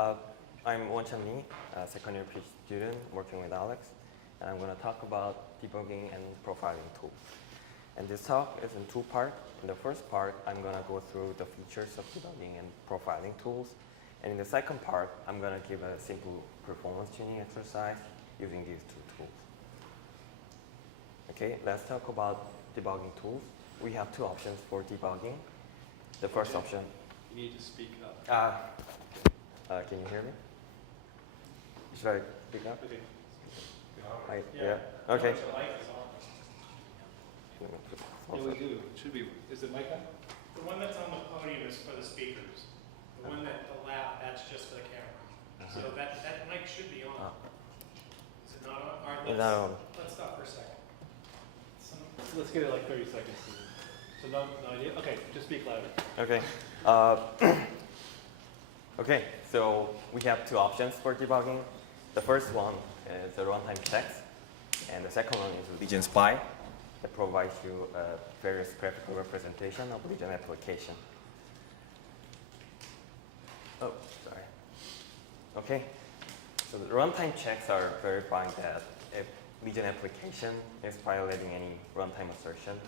Uh, I'm Won-Chan Lee, a second year PhD student working with Alex, and I'm going to talk about debugging and profiling tools. And this talk is in two parts. In the first part, I'm going to go through the features of debugging and profiling tools. And in the second part, I'm going to give a simple performance tuning exercise using these two tools. Okay, let's talk about debugging tools. We have two options for debugging. The first option. You need to speak up. Can you hear me? Should I speak up? Okay. Yeah. Okay. Yeah, we do. It should be. Is the mic on? The one that's on the podium is for the speakers. The one that the lab, that's just for the camera. So that mic should be on. Is it not on? All right, It's not on. let's stop for a second. Let's get it like 30 seconds. So no idea? Okay, just speak louder. Okay. Okay, so we have two options for debugging. The first one is the runtime checks, and the second one is Legion Spy that provides you various graphical representation of Legion application. Oh, sorry. Okay, so the runtime checks are verifying that if Legion application is violating any runtime assertion.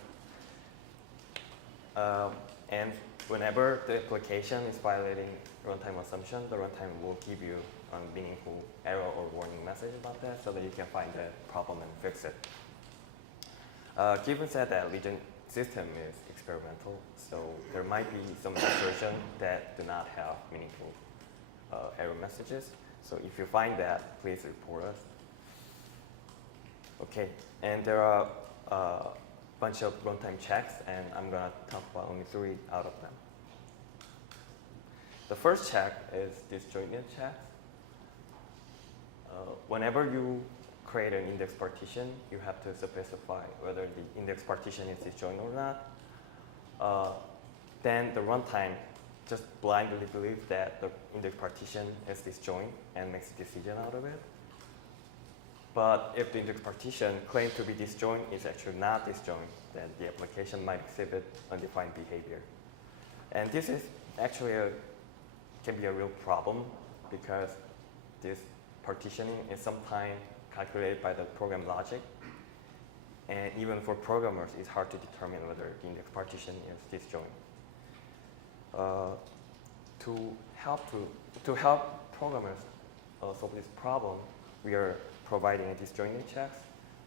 And whenever the application is violating runtime assumption, the runtime will give you a meaningful error or warning message about that so that you can find the problem and fix it. Given that Legion system is experimental, so there might be some assertion that do not have meaningful error messages. So if you find that, please report us. Okay, and there are a bunch of runtime checks, and I'm going to talk about only 3 out of them. The first check is disjointed checks. Whenever you create an index partition, you have to specify whether the index partition is disjoint or not. Then the runtime just blindly believes that the index partition is disjoint and makes a decision out of it. But if the index partition claimed to be disjoint is actually not disjoint, then the application might exhibit undefined behavior. And this is actually can be a real problem because this partitioning is sometimes calculated by the program logic. And even for programmers, it's hard to determine whether the index partition is disjoint. To help programmers solve this problem, we are providing a disjointness checks.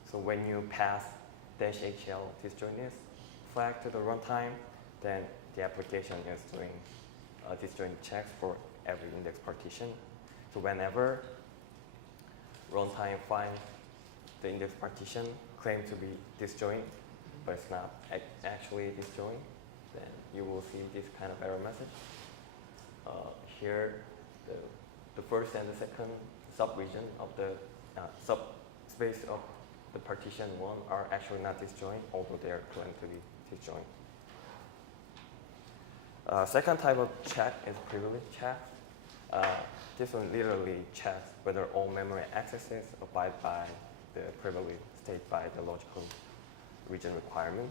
So when you pass -HL disjointness flag to the runtime, then the application is doing disjoint checks for every index partition. So whenever runtime finds the index partition claimed to be disjoint, but it's not actually disjoint, then you will see this kind of error message. Here, the first and the second subregion of the subspace of the partition 1 are actually not disjoint, although they are claimed to be disjoint. Second type of check is privilege check. This one literally checks whether all memory accesses abide by the privilege stated by the logical region requirement.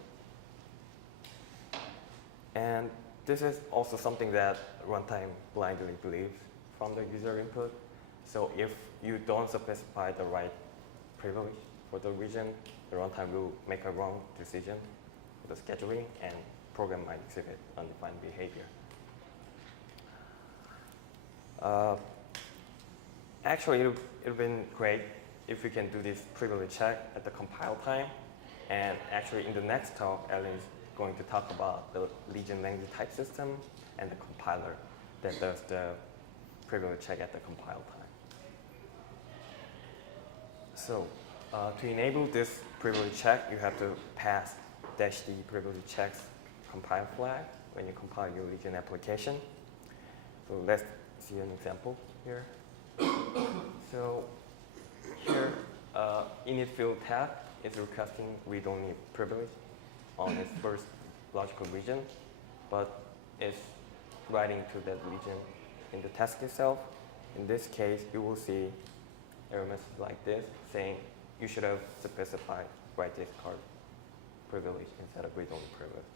And this is also something that runtime blindly believes from the user input. So if you don't specify the right privilege for the region, the runtime will make a wrong decision for the scheduling, and program might exhibit undefined behavior. Actually, it would have been great if we can do this privilege check at the compile time. And actually, in the next talk, Ellen is going to talk about the Legion language type system and the compiler that does the privilege check at the compile time. So to enable this privilege check, you have to pass -d privilege checks compile flag when you compile your Legion application. So let's see an example here. So here, init field tab is requesting read-only privilege on its first logical region, but it's writing to that region in the task itself. In this case, you will see error message like this saying you should have specified write discard privilege instead of read-only privilege.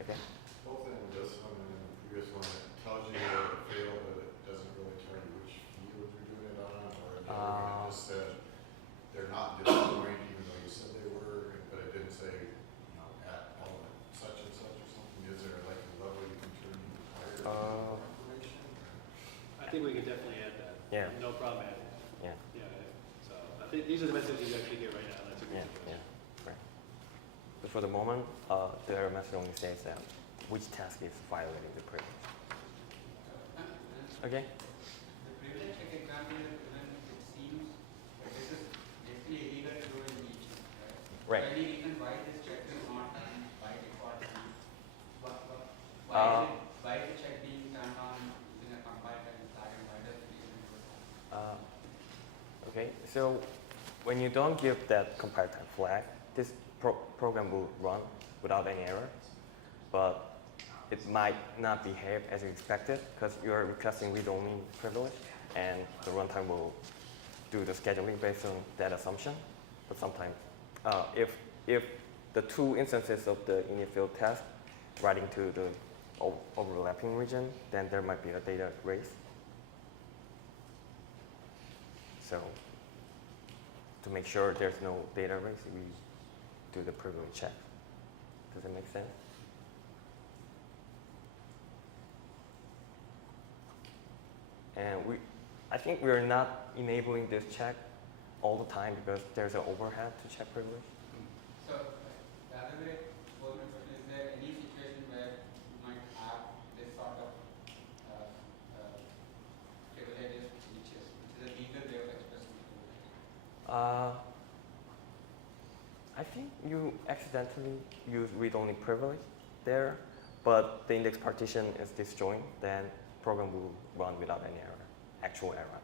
Okay. Both in this one and in the previous one, think we can definitely add that. Yeah. No problem adding that. Yeah. Yeah, so I think these are the messages you actually get right now. That's a good Yeah, suggestion. yeah, right. But for the moment, the error message only says that which task is violating the privilege. Okay? The privilege check example is given, it seems that this is basically illegal to do in each, right? Right. So any reason why this check is not done by default? Why is the check being turned on using a compile and flag, and why does the reason do that? Okay, so when you don't give that compile time flag, this program will run without any error, but it might not behave as you expected because you are requesting read-only privilege, and the runtime will do the scheduling based on that assumption. But sometimes, if the two instances of the init field test writing to the overlapping region, then there might be a data race. So to make sure there's no data race, we do the privilege check. Does that make sense? And I think we're not enabling this check all the time because there's an overhead to check privilege. So the other way, is there any situation where you might have this sort of privileges which is a legal way of expressing privilege? I think you accidentally use read-only privilege there, but the index partition is disjoint, then program will run without any error, actual error.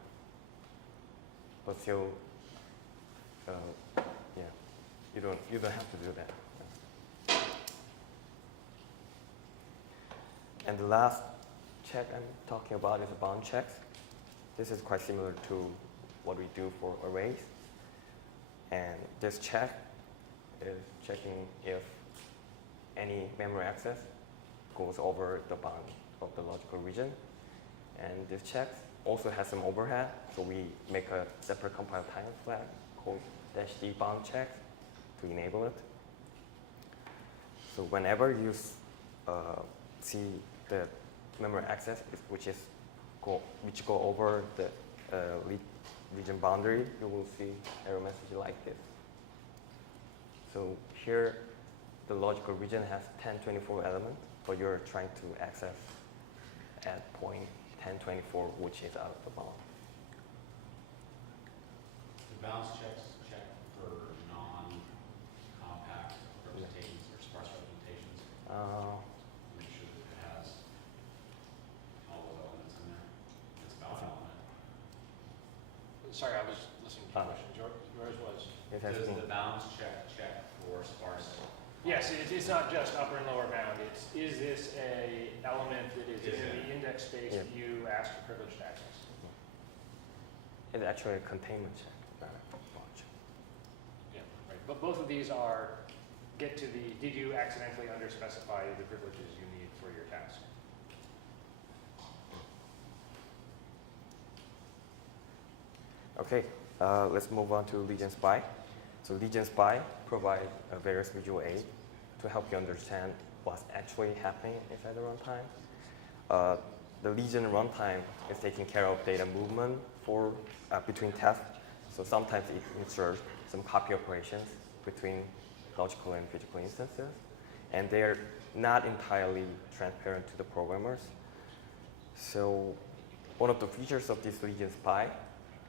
But still, yeah, you don't have to do that. And the last check I'm talking about is a bound checks. This is quite similar to what we do for arrays. And this check is checking if any memory access goes over the bound of the logical region. And this check also has some overhead, so we make a separate compile time flag called -d bound check to enable it. So whenever you see the memory access which go over the region boundary, you will see error message like this. So here, the logical region has 1024 elements, but you're trying to access at point 1024, which is out of the bound. The bounds checks check for non-compact representations or sparse representations. Make sure that it has all those elements in there. It's about element. Sorry, I was listening to your Ah. question. Yours was? It has Does been, the bounds check for sparse? Yes, it's not just upper and lower bound. Is this a element that is in the index space Yeah. that you ask for privileged access? it's actually a containment check, not a bound check. Yeah, right. But both of these get to the, did you accidentally underspecify the privileges you need for your task? Okay, let's move on to Legion Spy. So Legion Spy provides various visual aid to help you understand what's actually happening inside the runtime. The Legion runtime is taking care of data movement between tests. So sometimes it inserts some copy operations between logical and physical instances. And they're not entirely transparent to the programmers. So one of the features of this Legion Spy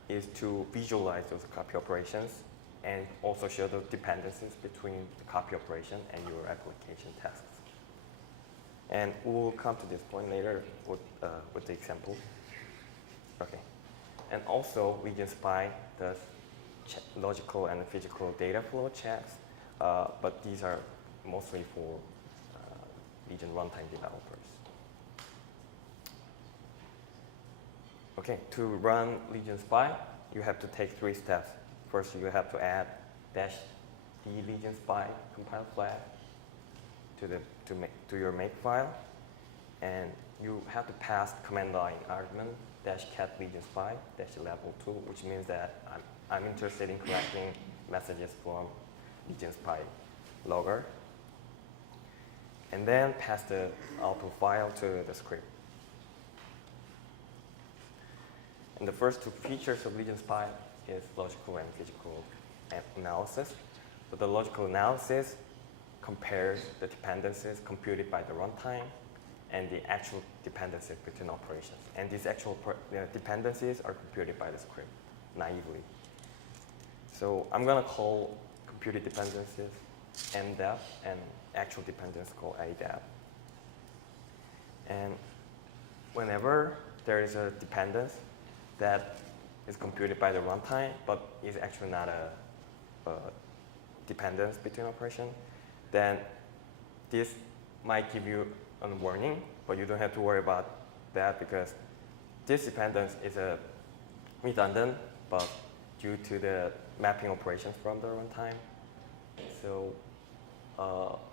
is to visualize those copy operations and also show the dependencies between the copy operation and your application tasks. And we'll come to this point later with the example. Okay. And also, Legion Spy does logical and physical data flow checks, but these are mostly for Legion runtime developers. Okay, to run Legion Spy, you have to take 3 steps. First, you have to add -d Legion Spy compile flag to your make file, and you have to pass command line argument -cat Legion Spy -level 2, which means that I'm interested in collecting messages from Legion Spy logger, and then pass the output file to the script. And the first two features of Legion Spy is logical and physical analysis. So the logical analysis compares the dependencies computed by the runtime and the actual dependencies between operations. And these actual dependencies are computed by the script naively. So I'm going to call computed dependencies ndep and actual dependencies called adep. And whenever there is a dependence that is computed by the runtime, but is actually not a dependence between operations, then this might give you a warning, but you don't have to worry about that because this dependence is a redundant, but due to the mapping operations from the runtime. So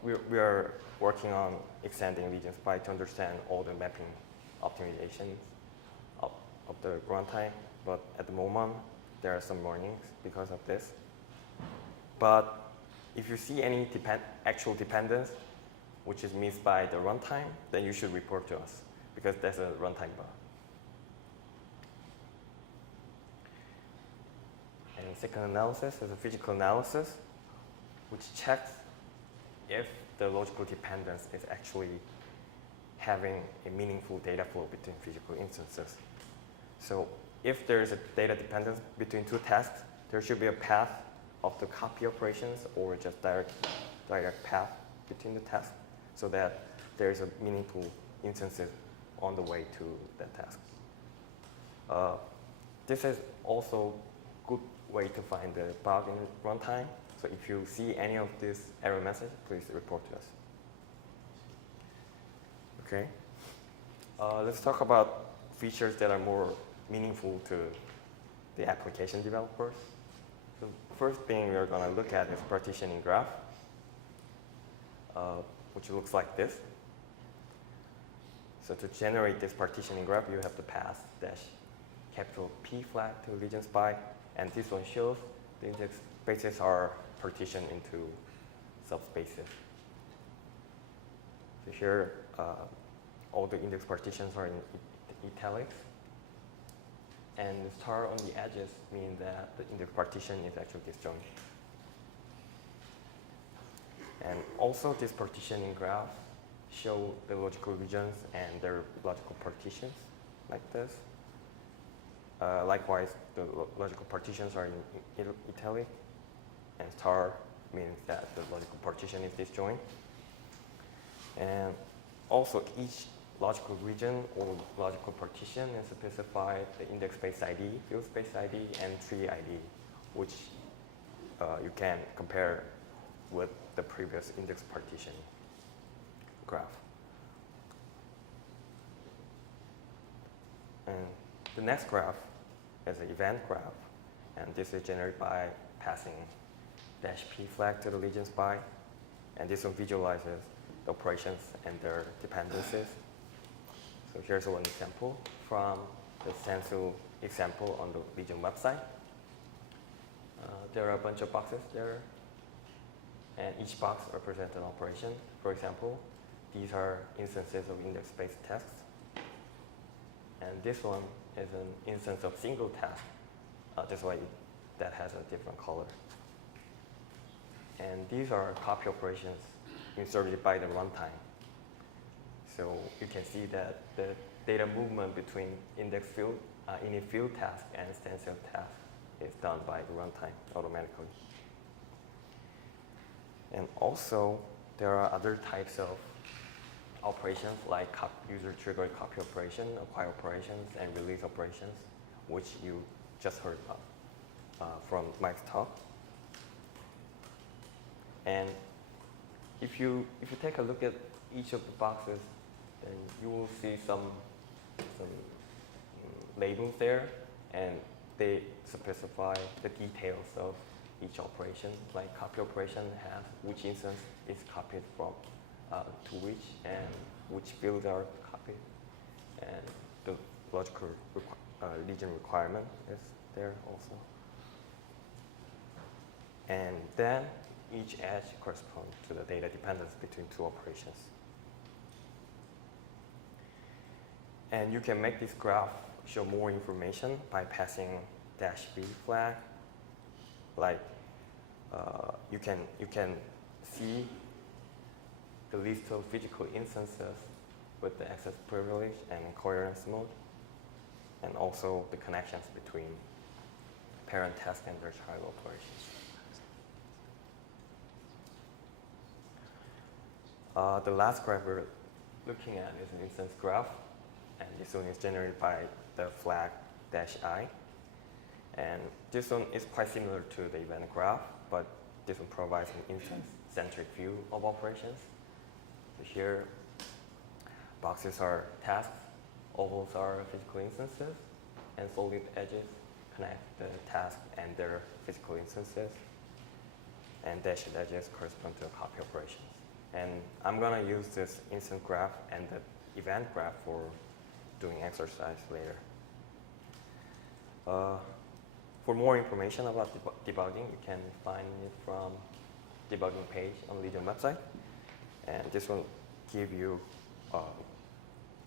we are working on extending Legion Spy to understand all the mapping optimizations of the runtime, but at the moment, there are some warnings because of this. But if you see any actual dependence, which is missed by the runtime, then you should report to us, because that's a runtime bug. And second analysis is a physical analysis, which checks if the logical dependence is actually having a meaningful data flow between physical instances. So if there is a data dependence between two tasks, there should be a path of the copy operations or just direct path between the tasks so that there is a meaningful instances on the way to that task. This is also a good way to find the bug in runtime. So if you see any of this error message, please report to us. Okay. Let's talk about features that are more meaningful to the application developers. The first thing we're going to look at is partitioning graph, which looks like this. So to generate this partitioning graph, you have to pass -P flag to Legion Spy, and this one shows the index spaces are partitioned into subspaces. So here, all the index partitions are in italics. And the star on the edges mean that the index partition is actually disjoint. And also this partitioning graph show the logical regions and their logical partitions like this. Likewise, the logical partitions are in italic, and star means that the logical partition is disjoint. And also each logical region or logical partition is specified the index space ID, field space ID, and tree ID, which you can compare with the previous index partition graph. And the next graph is an event graph, and this is generated by passing -P flag to the Legion Spy, and this one visualizes the operations and their dependencies. So here's one example from the Sensu example on the Legion website. There are a bunch of boxes there, and each box represents an operation. For example, these are instances of index space tasks, and this one is an instance of single task. That's why that has a different color. And these are copy operations inserted by the runtime. So you can see that the data movement between index field, init field task and stencil task is done by the runtime automatically. And also, there are other types of operations like user triggered copy operation, acquire operations, and release operations, which you just heard from Mike's talk. And if you take a look at each of the boxes, then you will see some labels there, and they specify the details of each operation. Like copy operation has which instance is copied from to which, and which fields are copied, and the logical Legion requirement is there also. And then each edge corresponds to the data dependence between two operations. And you can make this graph show more information by passing -b flag. Like you can see the list of physical instances with the access privilege and coherence mode, and also the connections between parent task and their child operations. The last graph we're looking at is an instance graph, and this one is generated by the flag -i. And this one is quite similar to the event graph, but this one provides an instance-centric view of operations. So here, boxes are tasks, ovals are physical instances, and solid edges connect the task and their physical instances, and dashed edges correspond to copy operations. And I'm going to use this instant graph and the event graph for doing exercise later. For more information about debugging, you can find it from debugging page on Legion website. And this will give you a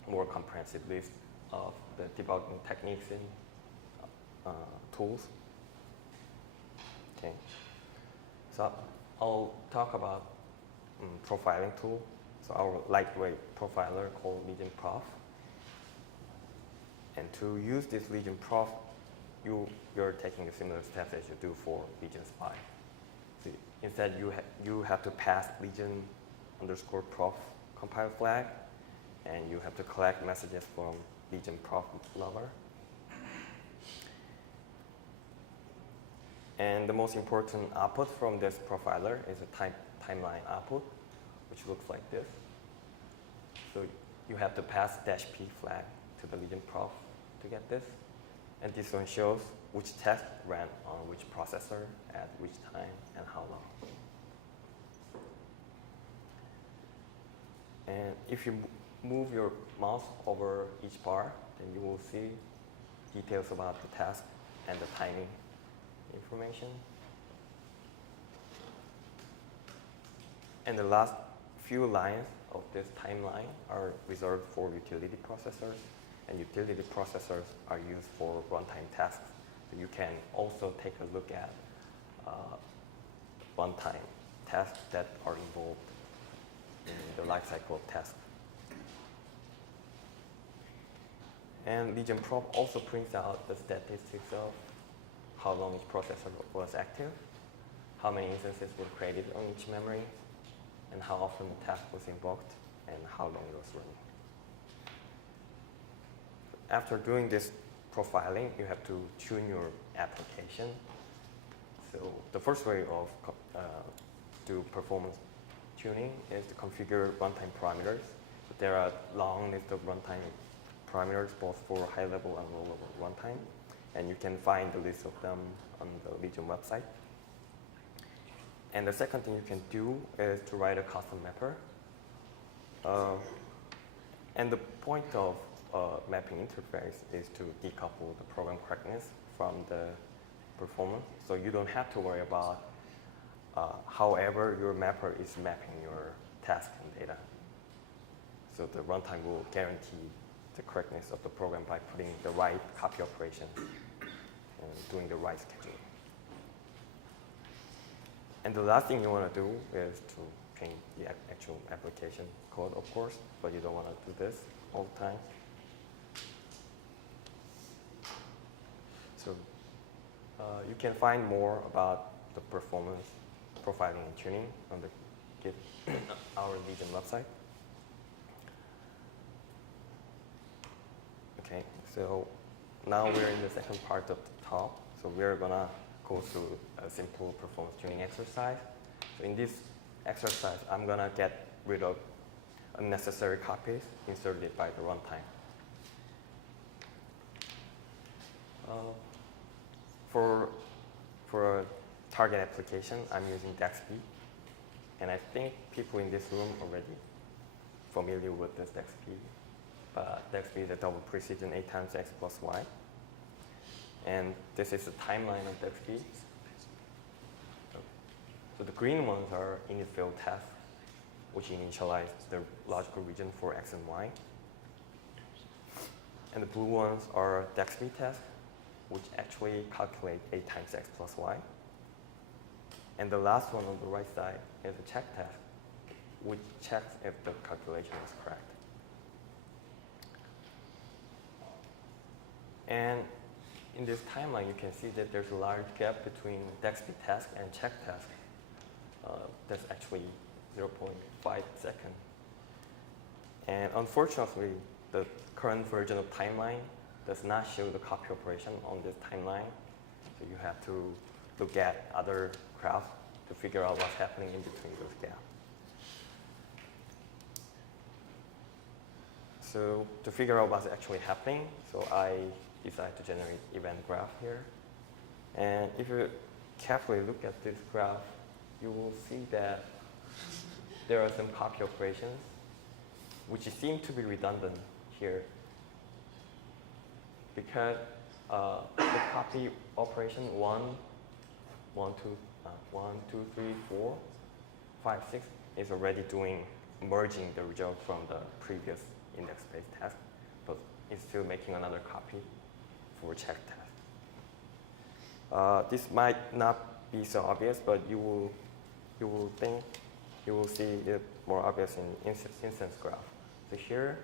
more comprehensive list of the debugging techniques and tools. Okay. So I'll talk about profiling tool. So our lightweight profiler called Legion Prof. And to use this Legion Prof, you're taking the similar steps as you do for Legion Spy. So instead, you have to pass Legion_prof compile flag, and you have to collect messages from Legion Prof lover. And the most important output from this profiler is a timeline output, which looks like this. So you have to pass -p flag to the Legion Prof to get this. And this one shows which task ran on which processor at which time and how long. And if you move your mouse over each bar, then you will see details about the task and the timing information. And the last few lines of this timeline are reserved for utility processors, and utility processors are used for runtime tasks. So you can also take a look at runtime tasks that are involved in the lifecycle of tasks. And Legion Prof also prints out the statistics of how long each processor was active, how many instances were created on each memory, and how often the task was invoked, and how long it was running. After doing this profiling, you have to tune your application. So the first way of do performance tuning is to configure runtime parameters. So there are a long list of runtime parameters, both for high-level and low-level runtime, and you can find the list of them on the Legion website. And the second thing you can do is to write a custom mapper. And the point of mapping interface is to decouple the program correctness from the performance. So you don't have to worry about however your mapper is mapping your task and data. So the runtime will guarantee the correctness of the program by putting the right copy operation and doing the right scheduling. And the last thing you want to do is to change the actual application code, of course, but you don't want to do this all the time. So you can find more about the performance profiling and tuning on the our Legion website. Okay, so now we're in the second part of the talk. So we're gonna go through a simple performance tuning exercise. So in this exercise, I'm gonna get rid of unnecessary copies inserted by the runtime. For a target application, I'm using DexB, and I think people in this room already familiar with this DexB. But DexB is a double precision 8 times x plus y. And this is the timeline of DexB. So the green ones are init field tasks, which initialize the logical region for x and y. And the blue ones are dex speed tasks, which actually calculate 8 times x plus y. And the last one on the right side is a check task, which checks if the calculation is correct. And in this timeline, you can see that there's a large gap between dex speed task and check task. That's actually 0.5 seconds. And unfortunately, the current version of timeline does not show the copy operation on this timeline. So you have to look at other graphs to figure out what's happening in between those gaps. So to figure out what's actually happening, so I decided to generate event graph here. And if you carefully look at this graph, you will see that there are some copy operations which seem to be redundant here. Because the copy operation 1, 2, 3, 4, 5, 6 is already doing merging the result from the previous index-based task, but it's still making another copy for check task. This might not be so obvious, but you will see it more obvious in instance graph. So here,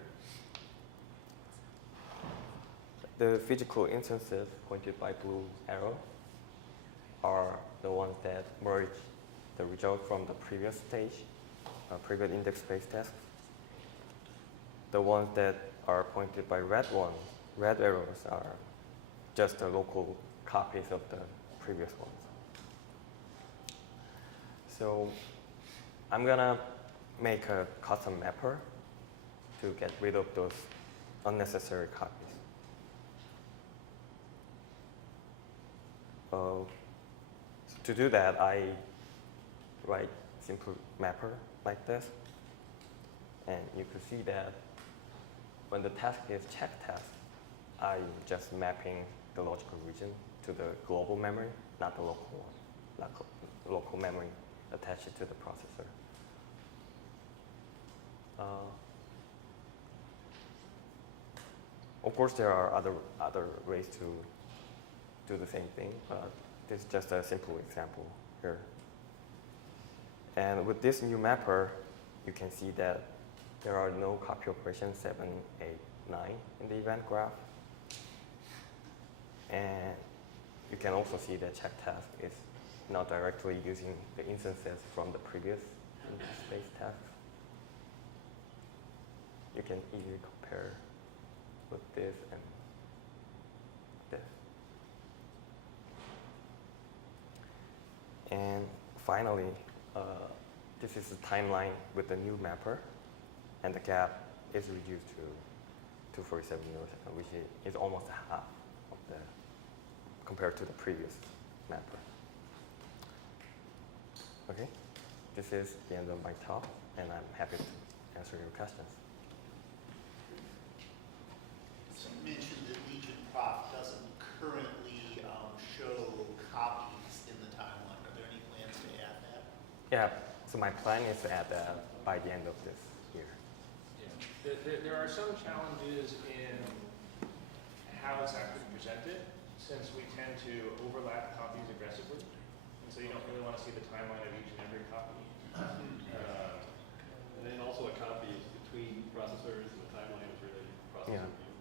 the physical instances pointed by blue arrow are the ones that merge the result from the previous stage, previous index-based task. The ones that are pointed by red arrows are just the local copies of the previous ones. So I'm gonna make a custom mapper to get rid of those unnecessary copies. To do that, I write simple mapper like this. And you can see that when the task is check task, I'm just mapping the logical region to the global memory, not the local one, not local memory attached to the processor. Of course, there are other ways to do the same thing, but this is just a simple example here. And with this new mapper, you can see that there are no copy operations 7, 8, 9 in the event graph. And you can also see that check task is not directly using the instances from the previous instance-based tasks. You can easily compare with this and this. And finally, this is the timeline with the new mapper, and the gap is reduced to 247 milliseconds, which is almost half of the compared to the previous mapper. Okay, this is the end of my talk, and I'm happy to answer your questions. So you mentioned that Legion Prof doesn't currently show copies in the timeline. Are there any plans to add that? Yeah, so my plan is to add that by the end of this year. Yeah. There are some challenges in how it's actually presented, since we tend to overlap copies aggressively. And so you don't really want to see the timeline of each and every copy. And then also a copy is between processors, and the timeline is really processor Yeah. view.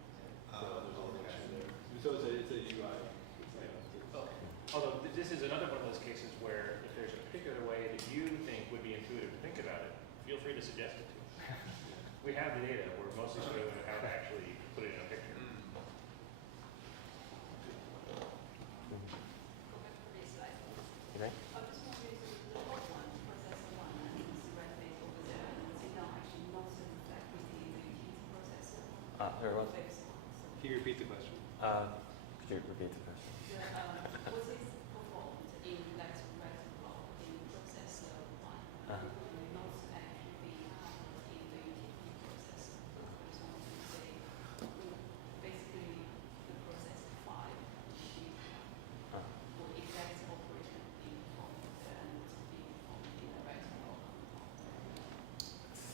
So there's a little issue there. So it's a UI. Although this is another one of those cases where if there's a particular way that you think would be intuitive to think about it, feel free to suggest it to us. We have the data. We're mostly struggling with how to actually put it in a picture. Okay. Very well. Can you repeat the question? Could you repeat the question?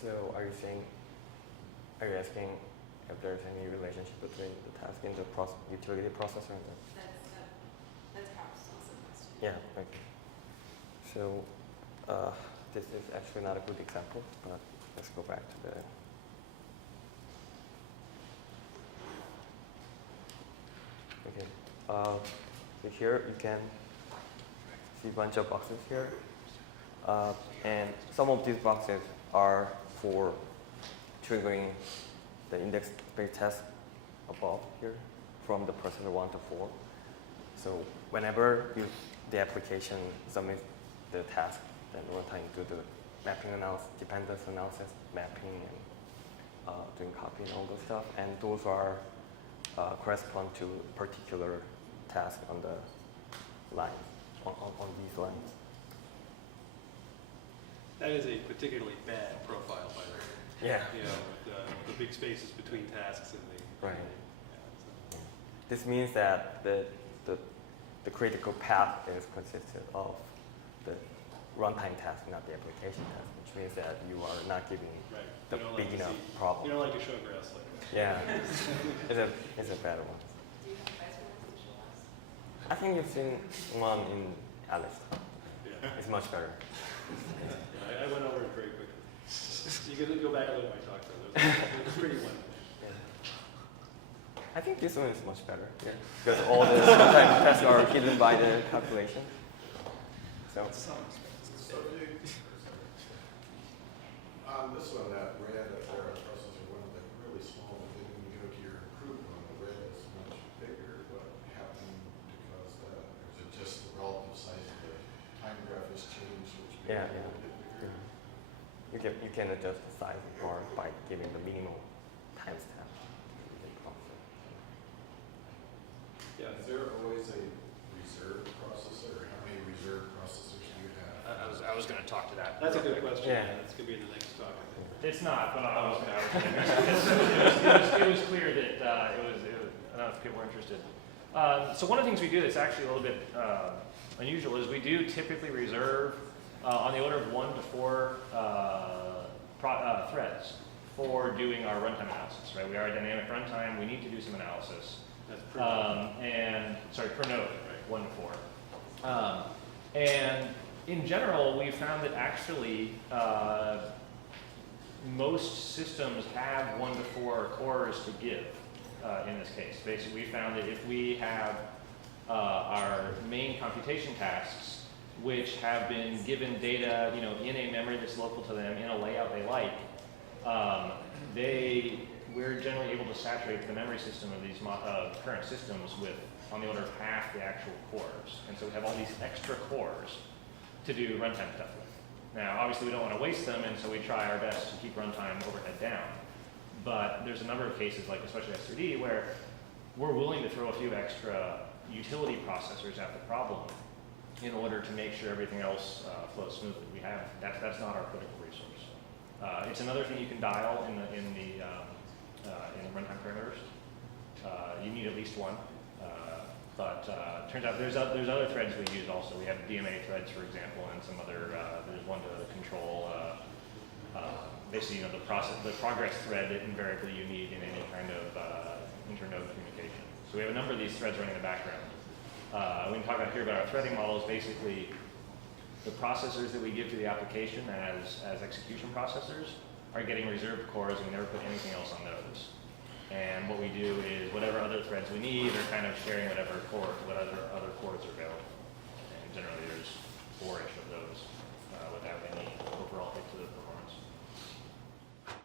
So are you asking if there's any relationship between the task in the utility processor and the That's perhaps also a question. yeah, okay. So this is actually not a good example, but let's go back to the okay. So here you can see a bunch of boxes here, and some of these boxes are for triggering the index space task above here from the processor 1 to 4. So whenever the application submits the task, then runtime do the mapping analysis, dependence analysis, mapping, and doing copy and all those stuff. And those are correspond to particular task on the line, on these lines. That is a particularly bad profile, by the way. Yeah. You know, with the big spaces between tasks and the. Right. Yeah, so. This means that the critical path is consisted of the runtime task, not the application task, which means that you are not giving Right. the You don't big like to enough see- problem. You don't like to show grass like that. Yeah, it's a bad one. Do you have advice for us to show us? I think you've seen one in Alice. Yeah. It's much better. I went over it very quickly. You can go back and look at my talk though. It was pretty wonderful. I think this one is much better. Yeah. Because all the runtime tasks are hidden by the calculation. So on this one, that red there, processor one, like really small, but then when you go to your improvement one, the red is much bigger. What happened because that? Or is it just the relative size of the time graph has changed, which made yeah, it a yeah. little bit bigger? You can adjust the size bar by giving the minimum timestamp. Yeah. Is there always a reserve processor, or how many reserve processors do you have? I was going to talk to that. That's a real good quick. question. Yeah. That's going to be in the next talk, I think. It's not, but I was it was clear that I don't know if people were interested. So one of the things we do that's actually a little bit unusual is we do typically reserve on the order of 1 to 4 threads for doing our runtime analysis. Right? We are a dynamic runtime. We need to do some analysis. That's pretty Per node, right? 1 to 4. And in general, we found that actually most systems have 1 to 4 cores to give in this case. Basically, we found that if we have our main computation tasks, which have been given data, in a memory that's local to them, in a layout they like, we're generally able to saturate the memory system of these current systems with on the order of half the actual cores. And so we have all these extra cores to do runtime stuff with. Now, obviously, we don't want to waste them, and so we try our best to keep runtime overhead down. But there's a number of cases, like especially S3D, where we're willing to throw a few extra utility processors at the problem in order to make sure everything else flows smoothly. That's not our critical resource. It's another thing you can dial in the runtime parameters. You need at least one. But turns out there's other threads we use also. We have DMA threads, for example, and some other. There's one to control basically the progress thread that invariably you need in any kind of internode communication. So we have a number of these threads running in the background. We can talk about here about our threading models. Basically, the processors that we give to the application as execution processors are getting reserved cores, and we never put anything else on those. And what we do is whatever other threads we need are kind of sharing whatever other cores are